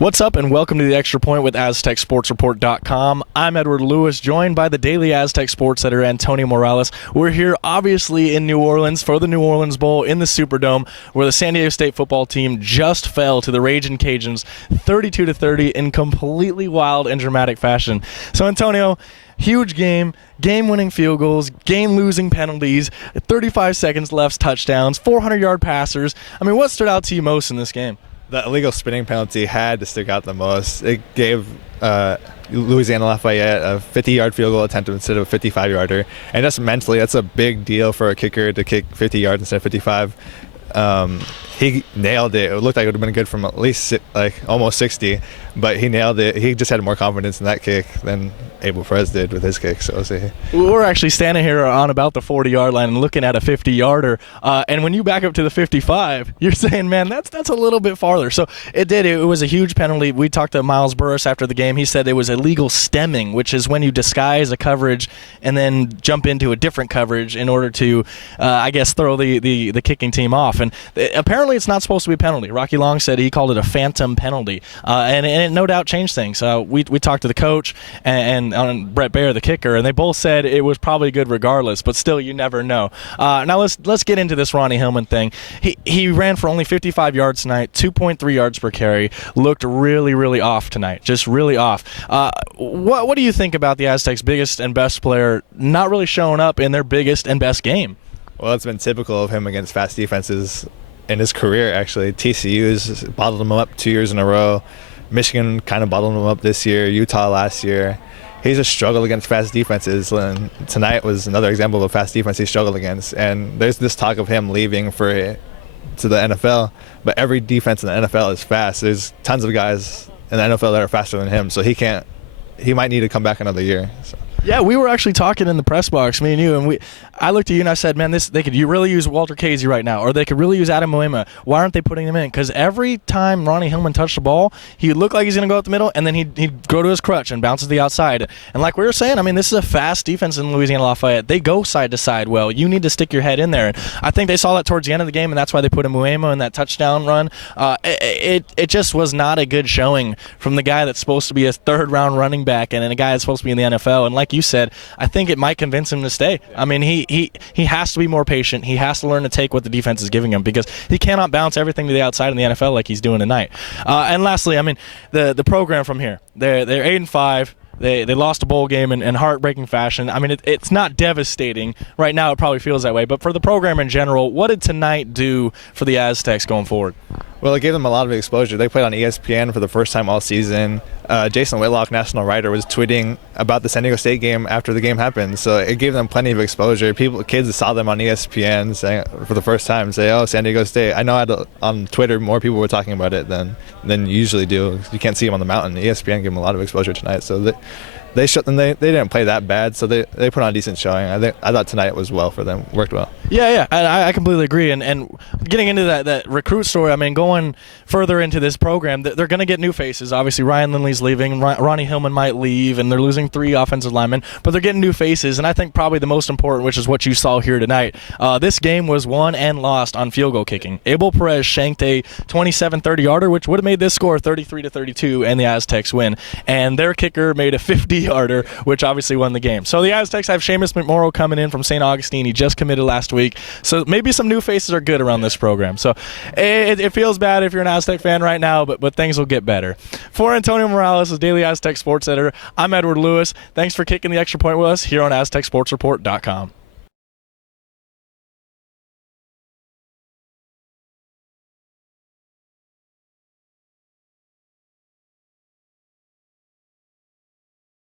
What's up, and welcome to the Extra Point with AztecSportsReport.com. I'm Edward Lewis, joined by the daily Aztec sports editor Antonio Morales. We're here, obviously, in New Orleans for the New Orleans Bowl in the Superdome, where the San Diego State football team just fell to the Ragin' Cajuns 32-30 in completely wild and dramatic fashion. So, Antonio, huge game-winning field goals, game-losing penalties, 35 seconds left touchdowns, 400-yard passers. I mean, what stood out to you most in this game? The illegal spinning penalty had to stick out the most. It gave Louisiana-Lafayette a 50-yard field goal attempt instead of a 55-yarder. And just mentally, that's a big deal for a kicker to kick 50 yards instead of 55. He nailed it. It looked like it would have been good from at least almost 60, but he nailed it. He just had more confidence in that kick than Abel Perez did with his kick. So we're actually standing here on about the 40-yard line and looking at a 50-yarder, and when you back up to the 55, you're saying, man, that's a little bit farther. So it was a huge penalty. We talked to Miles Burris after the game. He said it was illegal stemming, which is when you disguise a coverage and then jump into a different coverage in order to, I guess, throw the kicking team off. And apparently it's not supposed to be a penalty. Rocky Long said he called it a phantom penalty, and it no doubt changed things. We talked to the coach and Brett Baer, the kicker, and they both said it was probably good regardless, but still, you never know. Now let's get into this Ronnie Hillman thing. He ran for only 55 yards tonight, 2.3 yards per carry. Looked really, really off tonight, just really off. What do you think about the Aztecs' biggest and best player not really showing up in their biggest and best game? Well, it's been typical of him against fast defenses in his career, actually. TCU's bottled him up 2 years in a row. Michigan kind of bottled him up this year. Utah last year. He's just struggled against fast defenses, and tonight was another example of a fast defense he struggled against. And there's this talk of him leaving to the NFL, but every defense in the NFL is fast. There's tons of guys in the NFL that are faster than him, so he might need to come back another year. So. Yeah, we were actually talking in the press box, me and you, and I looked at you and I said, man, they could really use Walter Casey right now, or they could really use Adam Moema. Why aren't they putting him in? Because every time Ronnie Hillman touched the ball, he looked like he's going to go up the middle, and then he'd go to his crutch and bounce to the outside. And like we were saying, I mean, this is a fast defense in Louisiana-Lafayette. They go side to side well. You need to stick your head in there. And I think they saw that towards the end of the game, and that's why they put in Moema in that touchdown run. It just was not a good showing from the guy that's supposed to be a third-round running back and a guy that's supposed to be in the NFL. And like you said, I think it might convince him to stay. I mean, he has to be more patient. He has to learn to take what the defense is giving him, because he cannot bounce everything to the outside in the NFL like he's doing tonight. And lastly, I mean, the program from here, they're 8-5. They lost a bowl game in heartbreaking fashion. I mean, it's not devastating. Right now it probably feels that way. But for the program in general, what did tonight do for the Aztecs going forward? Well, it gave them a lot of exposure. They played on ESPN for the first time all season. Jason Whitlock, national writer, was tweeting about the San Diego State game after the game happened. So it gave them plenty of exposure. Kids saw them on ESPN saying, for the first time, say, "Oh, San Diego State." I know on Twitter more people were talking about it than you usually do. You can't see them on the mountain. ESPN gave them a lot of exposure tonight. So they didn't play that bad, so they put on a decent showing. I thought tonight was well for them, worked well. Yeah, I completely agree. And getting into that recruit story, I mean, going further into this program, they're going to get new faces. Obviously, Ryan Lindley's leaving, Ronnie Hillman might leave, and they're losing 3 offensive linemen, but they're getting new faces. And I think probably the most important, which is what you saw here tonight, this game was won and lost on field goal kicking. Abel Perez shanked a 27-30-yarder, which would have made this score 33-32, and the Aztecs win. And their kicker made a 50-yarder, which obviously won the game. So the Aztecs have Seamus McMorrow coming in from St. Augustine. He just committed last week. So maybe some new faces are good around this program. So it feels bad if you're an Aztec fan right now, but things will get better. For Antonio Morales, Daily Aztec Sports Editor, I'm Edward Lewis. Thanks for kicking the extra point with us here on AztecSportsReport.com.